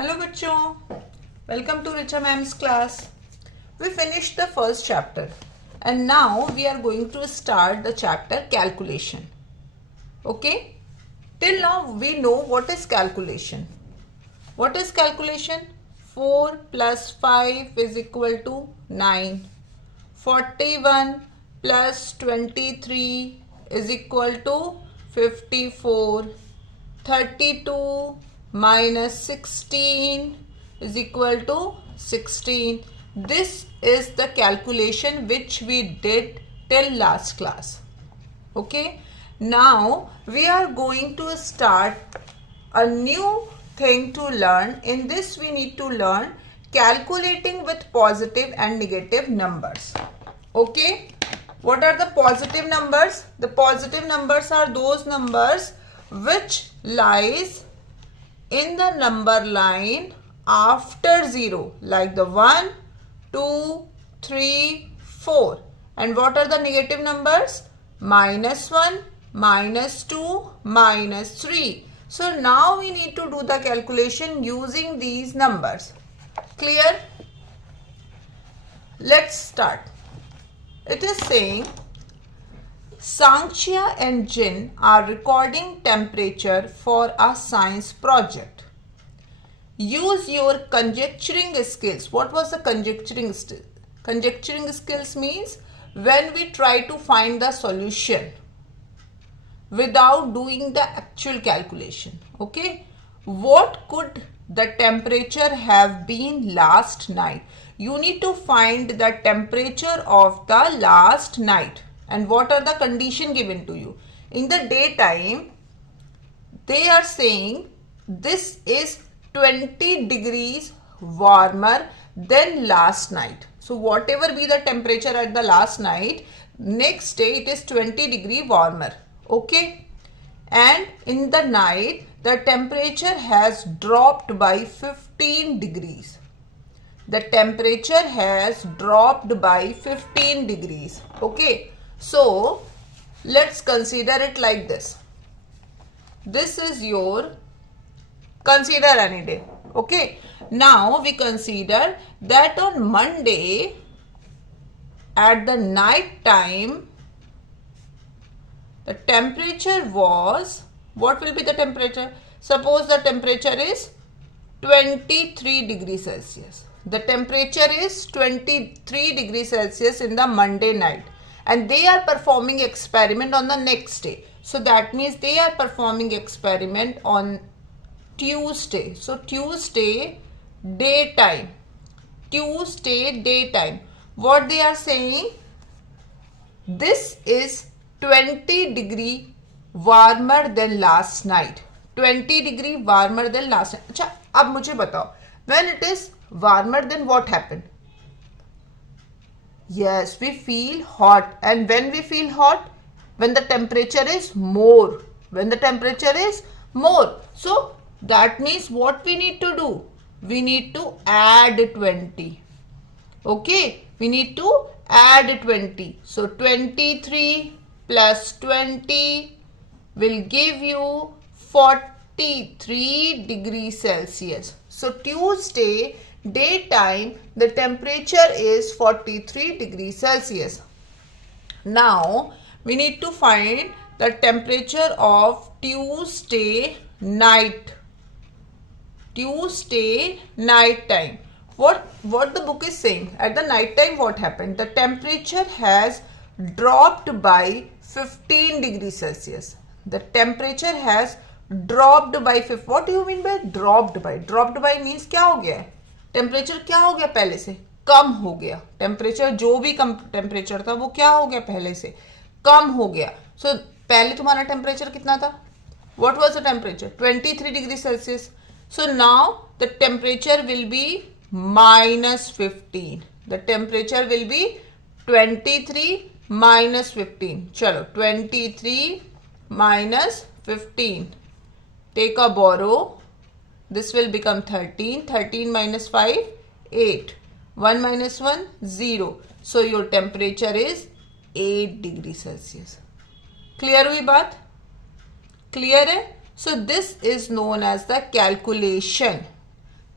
Hello बच्चों, welcome to Richa ma'am's class. We finished the first chapter and now we are going to start the chapter calculation. Okay, till now we know what is calculation. What is calculation? 4 plus 5 is equal to 9. 41 plus 23 is equal to 54. 32 minus 16 is equal to 16. This is the calculation which we did till last class. Okay, now we are going to start a new thing to learn. In this we need to learn calculating with positive and negative numbers. Okay, what are the positive numbers? The positive numbers are those numbers which lies in the number line after 0, like the 1, 2, 3, 4. And what are the negative numbers? Minus 1, minus 2, minus 3. So now we need to do the calculation using these numbers. Clear? Let's start. It is saying Sanchia and Jin are recording temperature for a science project. Use your conjecturing skills. What was the conjecturing skills? Conjecturing skills means when we try to find the solution without doing the actual calculation. Okay, what could the temperature have been last night? You need to find the temperature of the last night. And what are the condition given to you? In the daytime, they are saying this is 20 degrees warmer than last night. So whatever be the temperature at the last night, next day it is 20 degree warmer. Okay. And in the night, the temperature has dropped by 15 degrees. The temperature has dropped by 15 degrees. Okay. So, let's consider it like this. This is your, consider any day. Okay. Now, we consider that on Monday, at the night time, the temperature was, what will be the temperature? Suppose the temperature is 23 degrees Celsius. The temperature is 23 degrees Celsius in the Monday night. And they are performing experiment on the next day. So that means they are performing experiment on Tuesday. So Tuesday daytime. Tuesday daytime. What they are saying? This is 20 degree warmer than last night. 20 degree warmer than last night. अच्छा, अब मुझे बताओ. When it is warmer, then what happened? Yes, we feel hot. And when we feel hot? When the temperature is more. When the temperature is more. So, that means what we need to do? We need to add 20. Okay, we need to add 20. So, 23 plus 20 will give you 43 degrees Celsius. So, Tuesday daytime, the temperature is 43 degrees Celsius. Now, we need to find the temperature of Tuesday night. Tuesday night time. What the book is saying? At the night time, what happened? The temperature has dropped by 15 degrees Celsius. The temperature has dropped by 15. What do you mean by dropped by? Dropped by means क्या हो गया है? Temperature क्या हो गया पहले से? कम हो गया. टेम्परेचर जो भी कम टेम्परेचर था वो क्या हो गया पहले से? कम हो गया. सो पहले तुम्हारा टेम्परेचर कितना था? What was the temperature? 23 degree Celsius. So now the temperature will be -15. The temperature will be 23 minus 15. चलो 23 minus 15. Take a borrow. This will become 13. 13 minus 5, 8. 1 minus 1, 0. So, your temperature is 8 degrees Celsius. Clear हुई बात? Clear है? So, this is known as the calculation.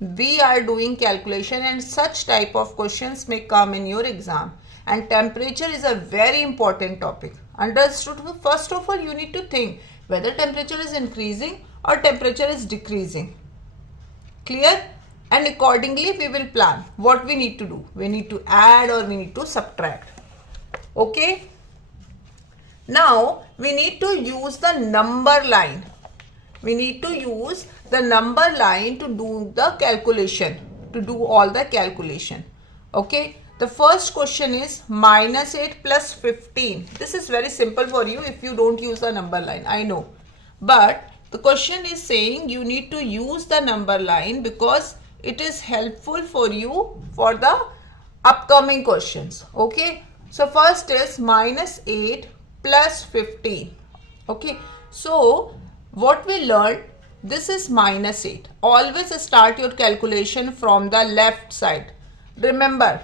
we are doing calculation, and such type of questions may come in your exam. And temperature is a very important topic. Understood? First of all, you need to think whether temperature is increasing or temperature is decreasing. Clear? And accordingly we will plan what we need to do. We need to add or we need to subtract. Okay? Now we need to use the number line. We need to use the number line to do the calculation, to do all the calculation. Okay? The first question is minus 8 plus 15. This is very simple for you if you don't use the number line, I know. But the question is saying you need to use the number line because it is helpful for you for the upcoming questions. Okay? So first is minus 8 plus 15. Okay? So what we learned, this is minus 8. Always start your calculation from the left side. Remember,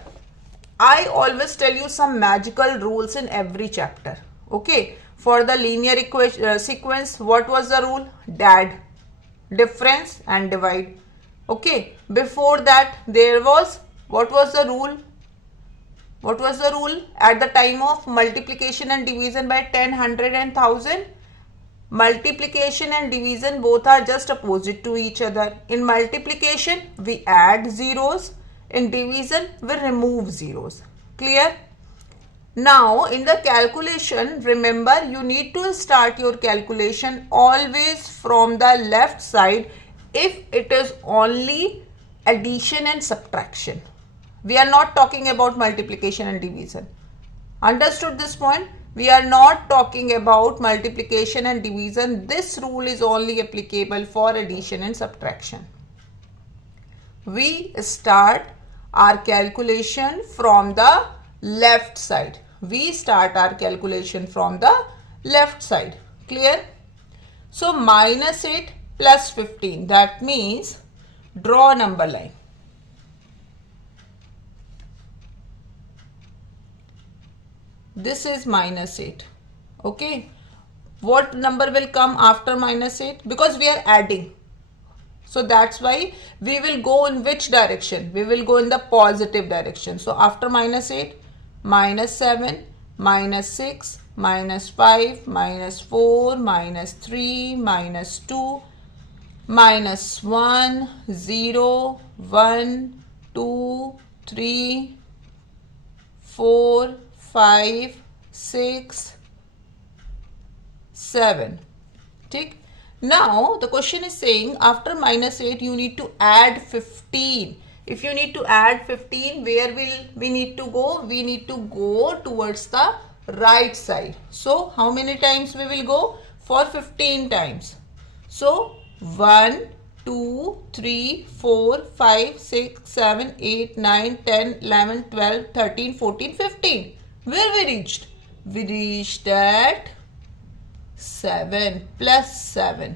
I always tell you some magical rules in every chapter. Okay? For the linear equation sequence, what was the rule? Add, difference and divide. Okay? Before that, there was, what was the rule? What was the rule at the time of multiplication and division by 10, 100 and 1000? Multiplication and division both are just opposite to each other. In multiplication, we add zeros. In division, we remove zeros. Clear? Now, in the calculation, remember you need to start your calculation always from the left side if it is only addition and subtraction. We are not talking about multiplication and division. Understood this point? We are not talking about multiplication and division. This rule is only applicable for addition and subtraction. We start our calculation from the left side. We start our calculation from the left side. Clear? So minus 8 plus 15. That means draw a number line. This is minus 8. Okay. What number will come after minus 8? Because we are adding. So that's why we will go in which direction? We will go in the positive direction. So after minus 8, minus 7, minus 6, minus 5, minus 4, minus 3, minus 2, minus 1, 0, 1, 2, 3, 4, 5, 6, 7. Take. Now the question is saying after minus 8 you need to add 15. If you need to add 15, where will we need to go? We need to go towards the right side. So how many times we will go? For 15 times. So 1, 2, 3, 4, 5, 6, 7, 8, 9, 10, 11, 12, 13, 14, 15. Where we reached? We reached at 7 plus 7.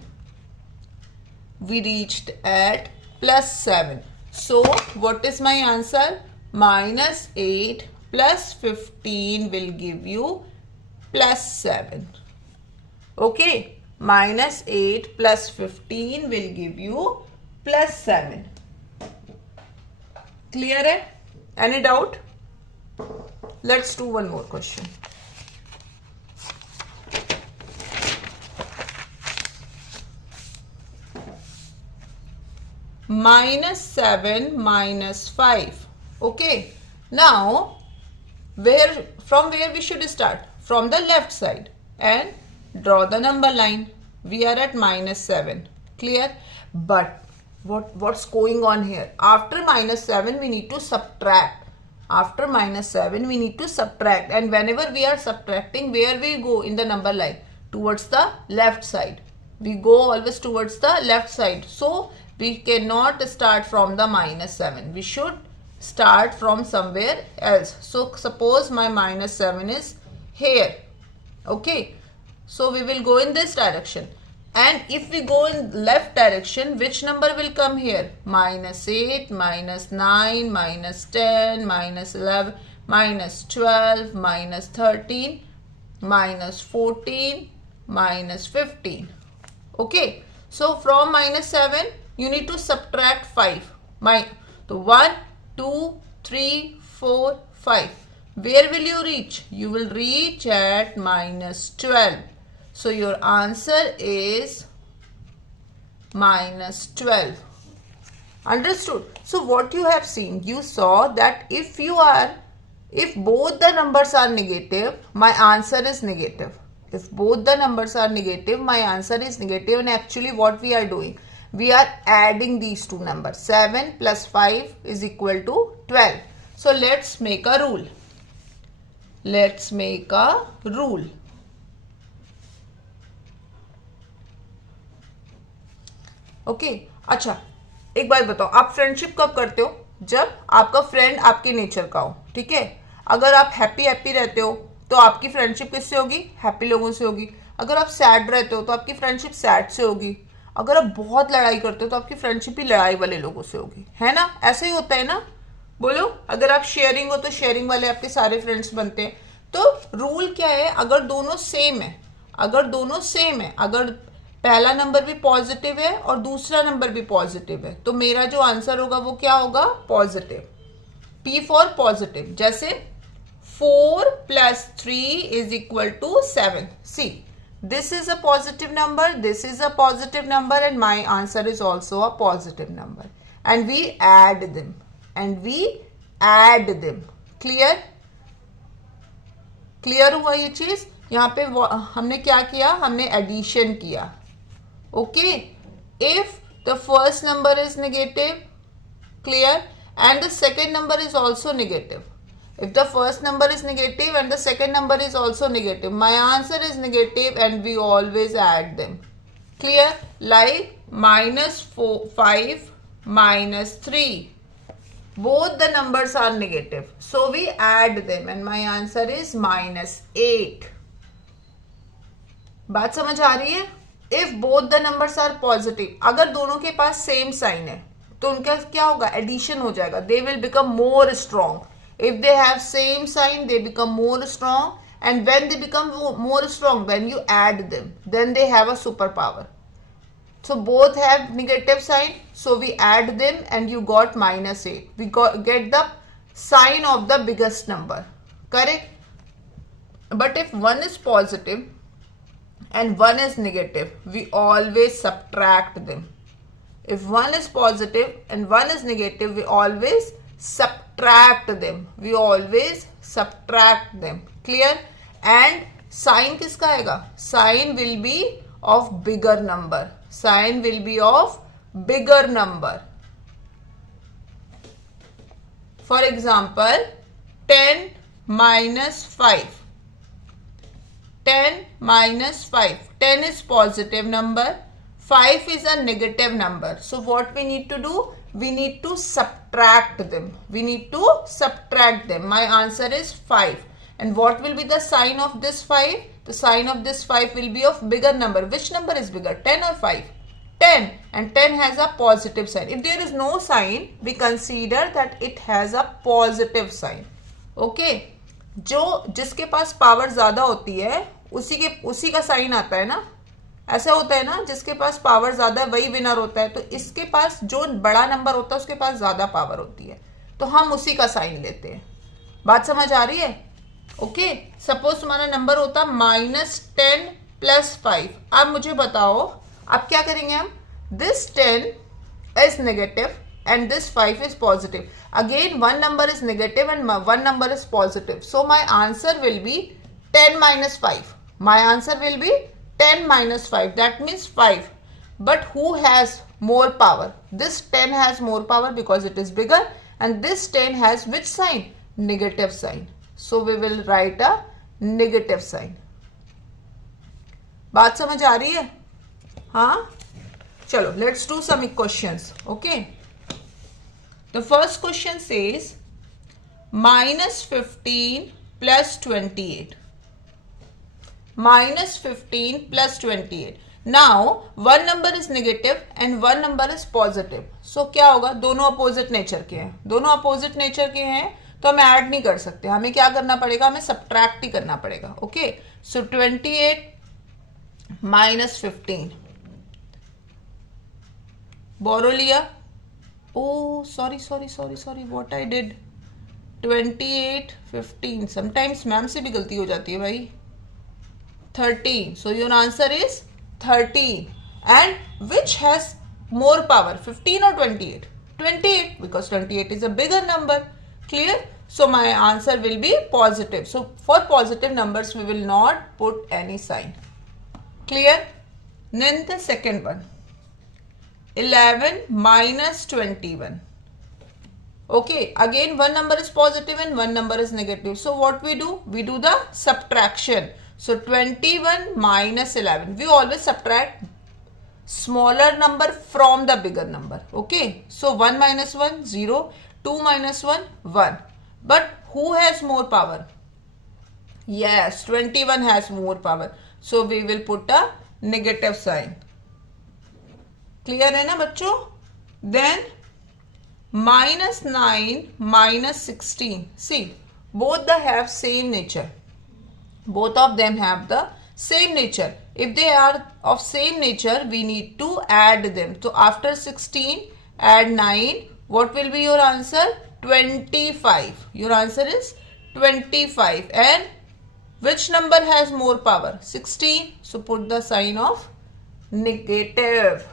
We reached at plus 7. So what is my answer? Minus 8 plus 15 will give you plus 7. Okay. Minus 8 plus 15 will give you plus 7. Clear? Any doubt? Let's do one more question. Minus 7 minus 5. Okay. Now, from where we should start? From the left side and draw the number line. We are at minus 7. Clear? But what's going on here? After minus 7 we need to subtract. After minus 7 we need to subtract, and whenever we are subtracting, where we go in the number line? Towards the left side. We go always towards the left side. So we cannot start from the minus 7. We should start from somewhere else. So suppose my minus 7 is here. Okay. So we will go in this direction. And if we go in left direction, which number will come here? Minus 8, minus 9, minus 10, minus 11, minus 12, minus 13, minus 14, minus 15. Okay. So from minus 7, you need to subtract 5. तो 1 2 3 4 5. Where will you reach? You will reach at -12. So your answer is -12. Understood? So what you have seen, you saw that if both the numbers are negative, my answer is negative. If both the numbers are negative, my answer is negative. And actually what we are doing, we are adding these two numbers. 7 plus 5 is equal to 12. So let's make a rule. Let's make a rule. Okay अच्छा, एक बात बताओ, आप friendship कब करते हो? जब आपका फ्रेंड आपके नेचर का हो, ठीक है? अगर आप हैप्पी रहते हो तो आपकी फ्रेंडशिप किससे होगी? हैप्पी लोगों से होगी. अगर आप सैड रहते हो तो आपकी फ्रेंडशिप सैड से होगी. अगर आप बहुत लड़ाई करते हो तो आपकी फ्रेंडशिप भी लड़ाई वाले लोगों से होगी, है ना? ऐसा ही होता है ना? बोलो, अगर आप शेयरिंग हो तो शेयरिंग वाले आपके सारे फ्रेंड्स बनते हैं. तो रूल क्या है? अगर दोनों सेम है, अगर पहला नंबर भी पॉजिटिव है और दूसरा नंबर भी पॉजिटिव है, तो मेरा जो आंसर होगा वो क्या होगा? पॉजिटिव. P for positive. जैसे 4 plus 3 is equal to 7. See, this is a positive number, this is a positive number, and my answer is also a positive number. And we add them. Clear? Clear हुआ ये चीज? यहाँ पे हमने क्या किया? हमने एडिशन किया. Okay, if the first number is negative, clear, and the second number is also negative. If the first number is negative and the second number is also negative, my answer is negative, and we always add them. Clear? Like -5 -3. Both the numbers are negative, so we add them, and my answer is -8. बात समझ आ रही है? If both the numbers are positive, अगर दोनों के पास same sign है तो उनका क्या होगा? एडिशन हो जाएगा. They will become more strong. If they have same sign, they become more strong. And when they become more strong, when you add them, then they have a superpower. So both have negative sign, so we add them, and you got -8. We get the sign of the biggest number. Correct? But if one is positive and one is negative, we always subtract them. If one is positive and one is negative, we always subtract them. Clear? And sign किसका आएगा? Sign will be of bigger number. For example, 10 minus 5. 10 minus 5. 10 is positive number. 5 is a negative number. So what we need to do? We need to subtract them. My answer is 5. And what will be the sign of this 5? The sign of this 5 will be of bigger number. Which number is bigger? 10 or 5? 10. And 10 has a positive sign. If there is no sign, we consider that it has a positive sign. Okay? जिसके पास power ज्यादा होती है उसी का sign आता है ना. ऐसा होता है ना, जिसके पास पावर ज्यादा है वही विनर होता है. तो इसके पास जो बड़ा नंबर होता है उसके पास ज्यादा पावर होती है, तो हम उसी का साइन लेते हैं. बात समझ आ रही है? ओके. सपोज तुम्हारा नंबर होता -10 + 5. अब मुझे बताओ, अब क्या करेंगे हम? This 10 is negative and this 5 is positive. Again, one number is negative and one number is positive. So my answer will be 10 minus 5. My answer will be 10 minus 5. That means 5. But who has more power? This 10 has more power because it is bigger, and this 10 has which sign? Negative sign. So we will write a negative sign. बात समझ आ रही है? हाँ, चलो, let's do some questions. Okay. The first question says -15 plus 28. -15 plus 28. Now one number is negative and one number is positive. So क्या होगा? दोनों opposite nature के हैं. दोनों अपोजिट नेचर के हैं तो हम ऐड नहीं कर सकते. हमें क्या करना पड़ेगा? हमें सब्ट्रैक्ट ही करना पड़ेगा. ओके. सो 28 -15. बोरो लिया. Oh, sorry, what I did, 28 15, sometimes ma'am से भी गलती हो जाती है भाई, 13. So your answer is 13. And which has more power, 15 or 28? 28, because 28 is a bigger number. Clear? So my answer will be positive. So for positive numbers we will not put any sign. Clear? Then the second one, 11 minus 21. Okay, again one number is positive and one number is negative. So what we do? We do the subtraction. So 21 minus 11. We always subtract smaller number from the bigger number. Okay, so 1 minus 1, 0. 2 minus 1, 1. But who has more power? Yes, 21 has more power. So we will put a negative sign. Clear है ना बच्चों? Then minus 9 minus 16. See, both the have same nature. Both of them have the same nature. If they are of same nature, we need to add them. So after 16, add 9. What will be your answer? 25. Your answer is 25. And which number has more power? 16. So put the sign of negative.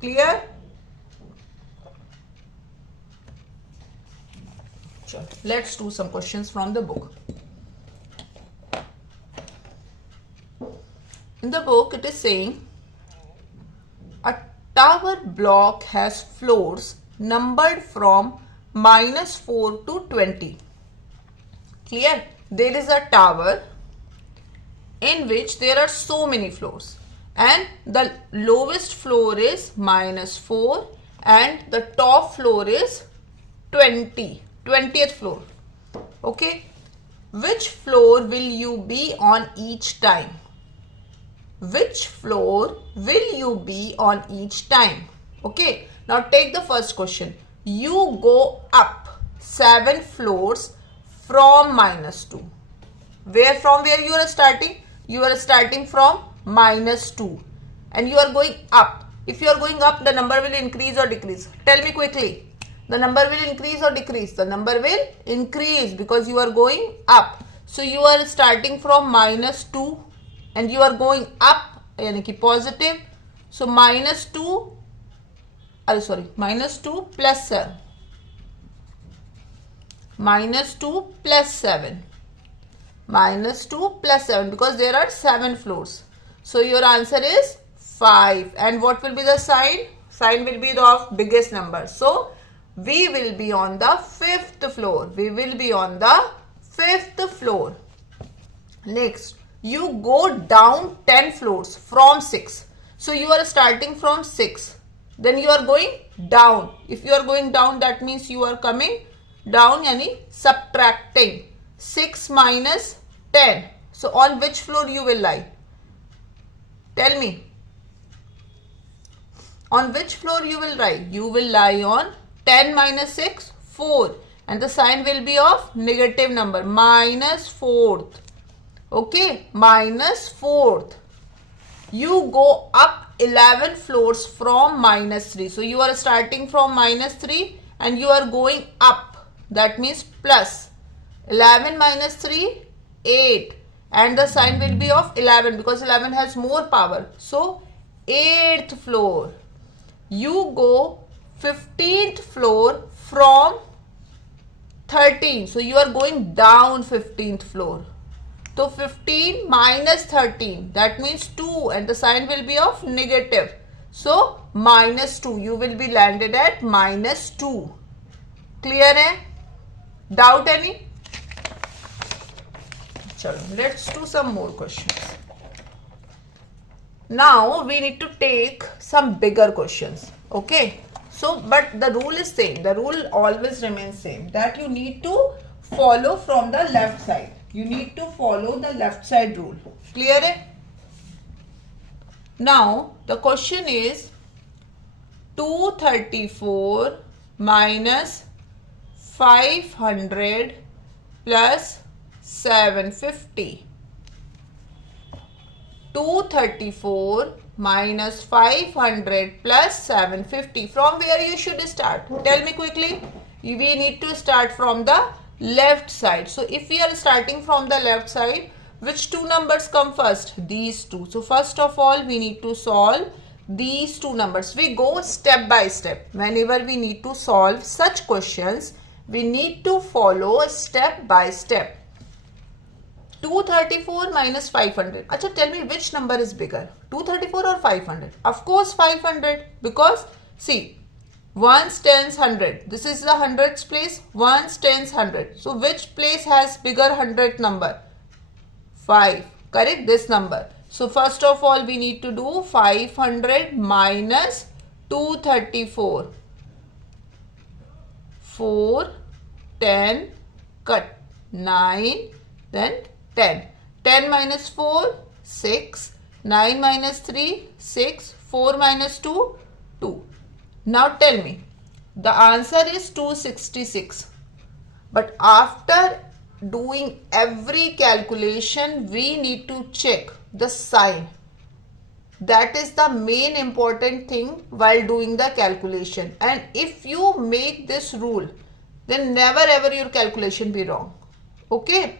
Clear? Sure. Let's do some questions from the book. In the book, it is saying a tower block has floors numbered from -4 to 20. Clear? There is a tower in which there are so many floors, and the lowest floor is -4 and the top floor is 20th floor. Okay, which floor will you be on each time? Which floor will you be on each time? Okay, now take the first question. You go up 7 floors from -2. From where you are starting? You are starting from -2 and you are going up. If you are going up, the number will increase or decrease? Tell me quickly. The number will increase or decrease? The number will increase because you are going up. So you are starting from -2 and you are going up, यानी कि positive. So -2 plus 7. -2 plus 7. -2 plus 7 because there are 7 floors. So your answer is 5. And what will be the sign? Sign will be the of biggest number. So we will be on the 5th floor. We will be on the 5th floor. Next, you go down 10 floors from 6. So you are starting from 6. Then you are going down. If you are going down, that means you are coming down, yani subtracting 6 minus 10. So on which floor you will lie? Tell me. On which floor you will lie? You will lie on 10 minus 6, 4. And the sign will be of negative number, -4th. Okay, -4th. You go up 11 floors from -3. So you are starting from -3 and you are going up. That means plus. 11 minus 3, 8. And the sign will be of 11 because 11 has more power. So 8th floor. You go 15th floor from 13. So you are going down 15th floor. So 15 minus 13, that means 2, and the sign will be of negative. So -2, you will be landed at -2. Clear hai? Doubt any? Chalo, let's do some more questions. Now we need to take some bigger questions. Okay. So, but the rule is same. The rule always remains same. That you need to follow from the left side. You need to follow the left side rule. Clear hai? Now the question is 234 minus 500 plus 750. 234 minus 500 plus 750. From where you should start? Tell me quickly. We need to start from the left side. So if we are starting from the left side, which two numbers come first? These two. So first of all, we need to solve these two numbers. We go step by step. Whenever we need to solve such questions, we need to follow step by step. 234 minus 500. Acha, tell me which number is bigger, 234 or 500? Of course 500, because see, ones, tens, 100. This is the hundreds place, ones, tens, 100. So which place has bigger hundred number? 5. Correct, this number. So first of all, we need to do 500 minus 234. 4, 10, cut 9, then 10. 10 minus 4, 6. 9 minus 3, 6. 4 minus 2, 2. Now tell me, the answer is 266. But after doing every calculation, we need to check the sign. That is the main important thing while doing the calculation. And if you make this rule, then never ever your calculation be wrong. Okay.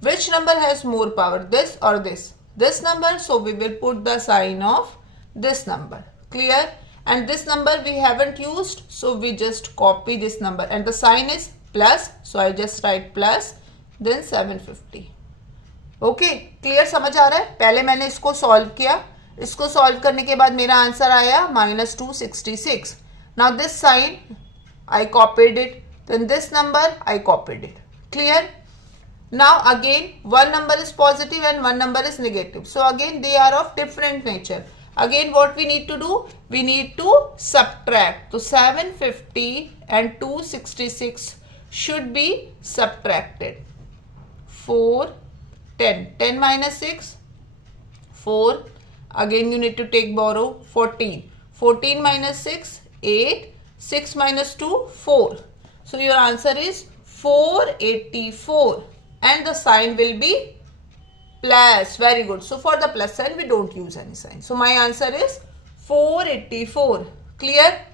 Which number has more power, this or this? This number, so we will put the sign of this number. Clear? And this number we haven't used, so we just copy this number. And the sign is plus, so I just write plus, then 750. Okay, clear समझ आ रहा है? पहले मैंने इसको solve किया, इसको solve करने के बाद मेरा आंसर आया -266. Now this sign I copied it, then this number I copied it. Clear? Now again, one number is positive and one number is negative. So again they are of different nature. Again what we need to do? We need to subtract. So 750 and 266 should be subtracted. 4, 10. 10 minus 6, 4. Again you need to take borrow. 14. 14 minus 6, 8. 6 minus 2, 4. So your answer is 484. And the sign will be plus. Very good. So for the plus sign, we don't use any sign. So my answer is 484. Clear?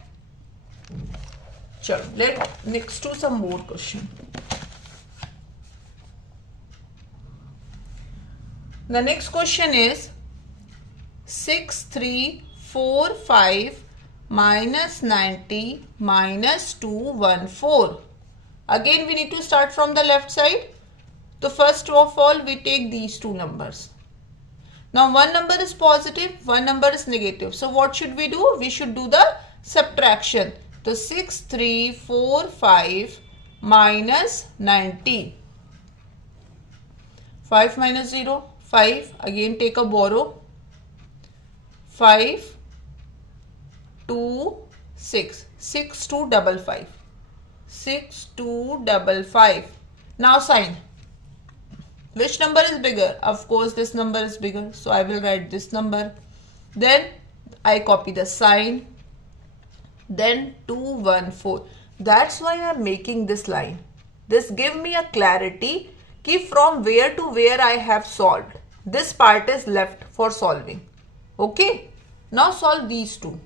Chalo, let's do some more question. The next question is 6345 minus 90 minus 214. Again we need to start from the left side. So first of all we take these two numbers. Now one number is positive, one number is negative. So what should we do? We should do the subtraction. So 6345 minus 90. 5 minus 0, 5. Again take a borrow. 5, 2, 6. 6255. 6255. Now sign. Which number is bigger? Of course this number is bigger. So I will write this number. Then I copy the sign. Then 214. That's why I am making this line. This give me a clarity कि from where to where I have solved. This part is left for solving. Okay. Now solve these two.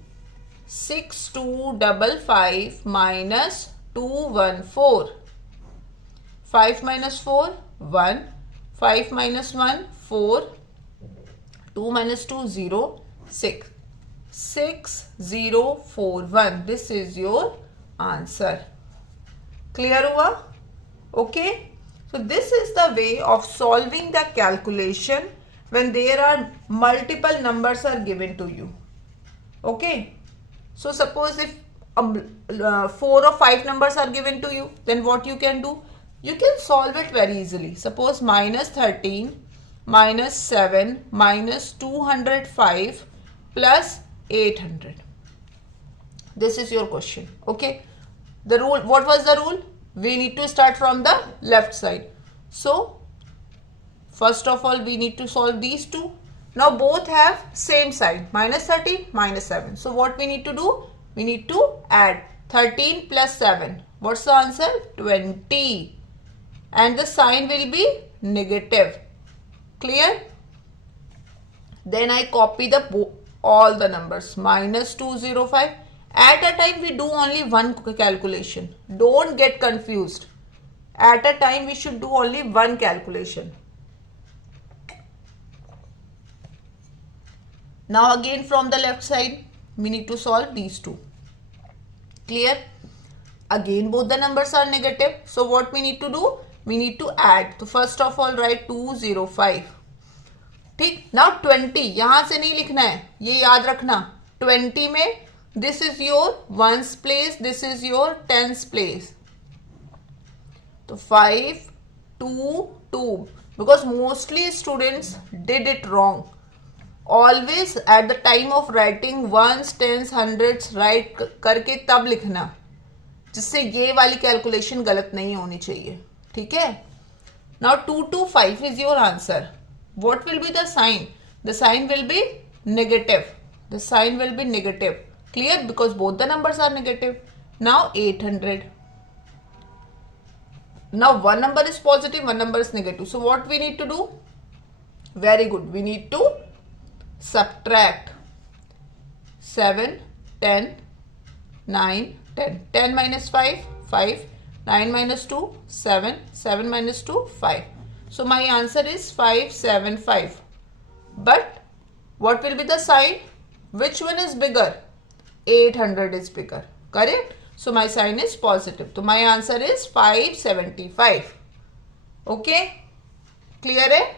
6255 minus 214. 5 minus 4, 1. 5 minus 1, 4. 2 minus 2, 0. 6. 6041. This is your answer. Clear हुआ? Okay. So this is the way of solving the calculation when there are multiple numbers are given to you. Okay. So suppose if 4 or 5 numbers are given to you, then what you can do? You can solve it very easily. Suppose minus 13, minus 7, minus 205 plus 800. This is your question. Okay. The rule, what was the rule? We need to start from the left side. So first of all we need to solve these two. Now both have same sign, minus 13, minus 7. So what we need to do? We need to add 13 plus 7. What's the answer? 20. And the sign will be negative. Clear? Then I copy all the numbers. Minus 205. At a time we do only one calculation. Don't get confused. At a time we should do only one calculation. Now again from the left side, we need to solve these two. Clear? Again both the numbers are negative. So what we need to do? We need to add. So first of all write 205. ठीक. Now 20 यहाँ से नहीं लिखना है, ये याद रखना. 20 में this is your ones place, this is your tens place. तो 5 2 2 because mostly students did it wrong. Always at the time of writing ones, tens, hundreds write करके तब लिखना, जिससे ये वाली कैलकुलेशन गलत नहीं होनी चाहिए. ठीक है. Now 225 is your answer. What will be the sign? The sign will be negative. The sign will be negative. Clear? Because both the numbers are negative. Now 800. Now one number is positive, one number is negative. So what we need to do? Very good. We need to subtract 7, 10, 9, 10. 10 minus 5, 5. 9 minus 2, 7. 7 minus 2, 5. So my answer is 575. But what will be the sign? Which one is bigger? 800 is bigger. Correct? So my sign is positive. So my answer is 575. Okay? Clear? Hai?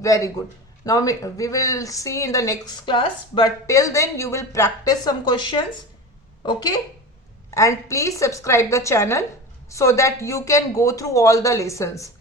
Very good. Now we will see in the next class. But till then you will practice some questions. Okay? And please subscribe the channel so that you can go through all the lessons.